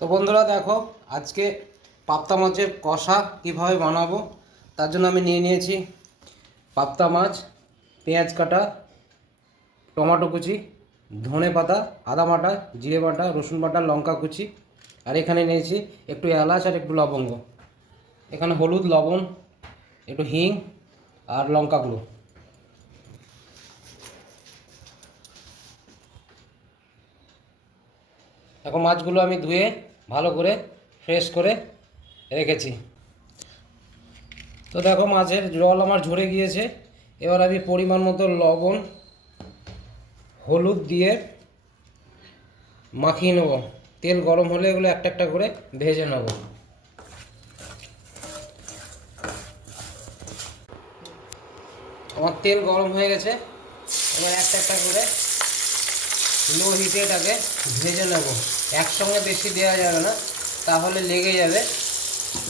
তো বন্ধুরা দেখো, আজকে পাপ্তা মাছের কষা কীভাবে বানাবো, তার জন্য আমি নিয়ে নিয়েছি পাপ্তা মাছ, পেঁয়াজ কাটা, টমেটো কুচি, ধনে পাতা, আদা বাটা, জিরে বাটা, রসুন বাটা, লঙ্কা কুচি, আর এখানে নিয়েছি একটু এলাচ আর একটু লবঙ্গ। এখানে হলুদ, লবণ, একটু হিং আর লঙ্কা গুঁড়ো। এখন মাছগুলো আমি ধুয়ে ভালো করে ফ্রেশ করে রেখেছি। তো দেখো মাছের জল আমার ঝরে গিয়েছে। এবার আমি পরিমাণ মতো লবণ, হলুদ দিয়ে মাখিয়ে নেব। তেল গরম হলে এগুলো একটা একটা করে ভেজে নেব। আমার তেল গরম হয়ে গেছে। এবার একটা একটা করে লো হিটে এটাকে ভেজে নেব। একসঙ্গে বেশি দেওয়া যাবে না, তাহলে লেগে যাবে।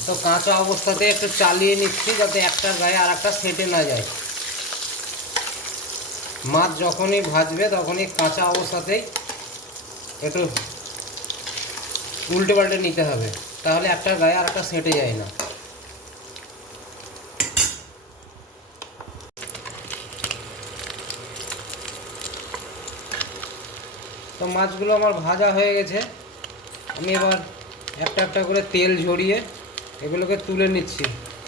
তো কাঁচা অবস্থাতে একটু চালিয়ে নিচ্ছি যাতে একটার গায়ে আর একটা সেটে না যায়। মাছ যখনই ভাজবে তখনই কাঁচা অবস্থাতেই একটু উল্টে পাল্টে নিতে হবে, তাহলে একটার গায়ে আর একটা সেটে যায় না। তো মাছগুলো আমার ভাজা হয়ে গেছে। আমি এবার একটা একটা করে তেল ঝরিয়ে এগুলোকে তুলে নিচ্ছি।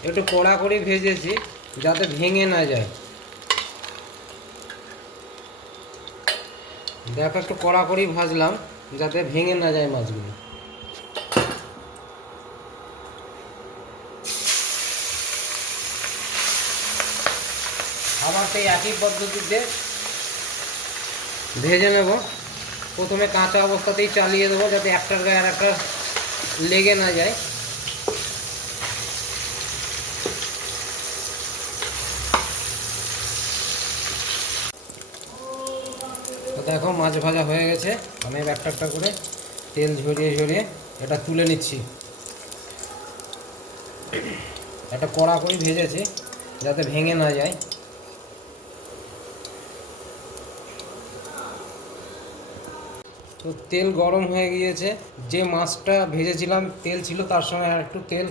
একটু কড়া করে ভেজেছি যাতে ভেঙে না যায়। দেখো, একটু কড়া করেই ভাজলাম যাতে ভেঙে না যায় মাছগুলো। আবার সেই একই পদ্ধতিতে ভেজে নেব। প্রথমে কাঁচা অবস্থাতেই চালিয়ে দেবো যাতে একটার গায়ে একটা লেগে না যায়। দেখো, মাছ ভাজা হয়ে গেছে। আমি একটা একটা করে তেল ঝরিয়ে ঝরিয়ে এটা তুলে নিচ্ছি। একটা কড়া করে ভেজেছি, যাতে ভেঙে না যায়। তো তেল গরম হয়ে গিয়েছে। যে মাছটা ভেজেছিলাম, তেল ছিল, তার সঙ্গে আর একটু তেল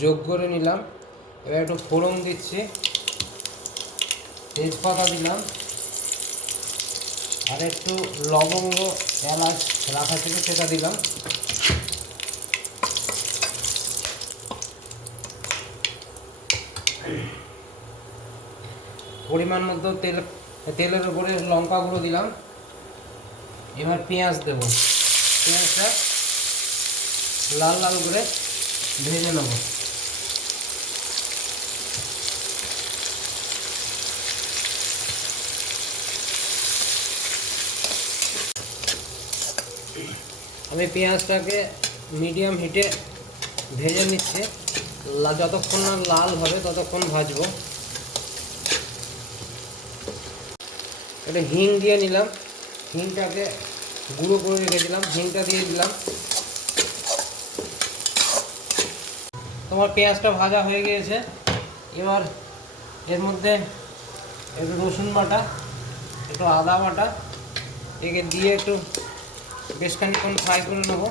যোগ করে নিলাম। এবার একটু ফোড়ন দিচ্ছি। তেজপাতা দিলাম। আর একটু লবঙ্গ, এলাচ রাখা ছিল, সেটা দিলাম। পরিমাণ মতো তেল, তেলের উপরে লঙ্কা গুঁড়ো দিলাম। এবার পেঁয়াজ দেব। পেঁয়াজটা লাল লাল করে ভেজে নেব। আমি পেঁয়াজটাকে মিডিয়াম হিটে ভেজে নিচ্ছি। যতক্ষণ না লাল হবে ততক্ষণ ভাজবো। এটা হিং দিয়ে নিলাম। হিংটাকে গুঁড়ো করে রেখেছিলাম, হিংটা দিয়ে দিলাম। তোমার পেঁয়াজটা ভাজা হয়ে গিয়েছে। এবার এর মধ্যে একটু রসুন বাটা, একটু আদা বাটা, একে দিয়ে একটু বেশ খানিক্ষণ ফ্রাই করে নেব।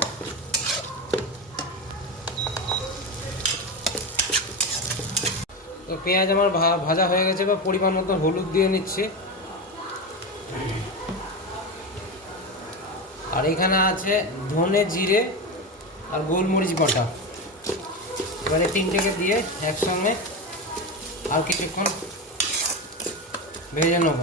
তো পেঁয়াজ আমার ভাজা হয়ে গেছে বা পরিমাণ মতো হলুদ দিয়ে নিচ্ছি। আর এখানে আছে ধনে, জিরে আর গোলমরিচ বাটা। এবারে তিনটেকে দিয়ে একসঙ্গে আর কিছুক্ষণ ভেজে নেব।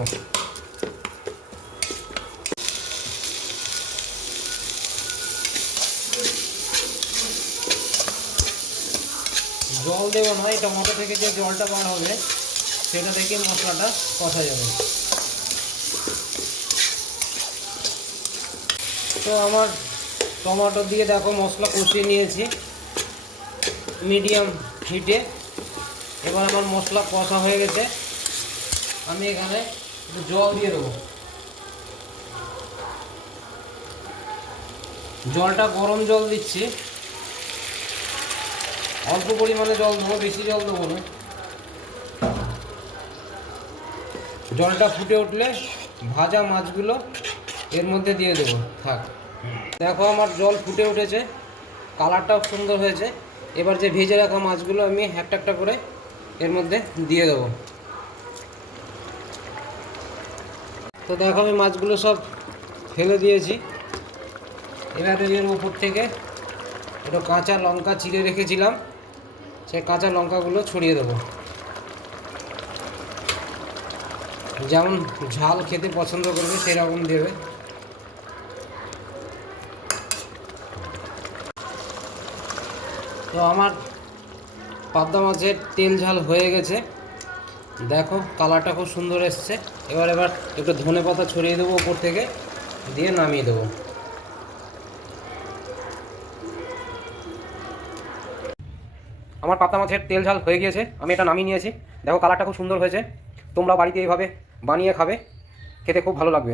জল দেবো না, এই টমেটো থেকে যে জলটা বার হবে, সেটা থেকে মশলাটা কষা যাবে। তো আমার টমেটো দিয়ে দেখো মশলা কষিয়ে নিয়েছি। মিডিয়াম হিটে। এবার আমার মশলা কষা হয়ে গেছে। আমি এখানে জল দিয়ে দেবো। জলটা গরম জল দিচ্ছি। অল্প পরিমাণে জল দেবো, বেশি জল দেবো না। জলটা ফুটে উঠলে ভাজা মাছগুলো এর মধ্যে দিয়ে দেবো, থাক। দেখো আমার জল ফুটে উঠেছে, কালারটাও সুন্দর হয়েছে। এবার যে ভেজে রাখা মাছগুলো আমি একটা একটা করে এর মধ্যে দিয়ে দেবো। তো দেখো আমি মাছগুলো সব ফেলে দিয়েছি। এবারে এর উপর থেকে একটু কাঁচা লঙ্কা চিড়ে রেখেছিলাম সেই কাঁচা লঙ্কাগুলো ছড়িয়ে দেবো। যেমন ঝাল খেতে পছন্দ করবে, সেরকম দেবে। তো আমার পাবদা মাছের তেল ঝাল হয়ে গেছে। দেখো, কালারটা খুব সুন্দর এসছে। এবার এবার একটু ধনে পাতা ছড়িয়ে দেবো ওপর থেকে, দিয়ে নামিয়ে দেবো। আমার পাবদা মাছের তেল ঝাল হয়ে গিয়েছে, আমি এটা নামিয়ে নিয়েছি। দেখো, কালারটা খুব সুন্দর হয়েছে। তোমরা বাড়িতে এইভাবে বানিয়ে খাবে, খেতে খুব ভালো লাগবে।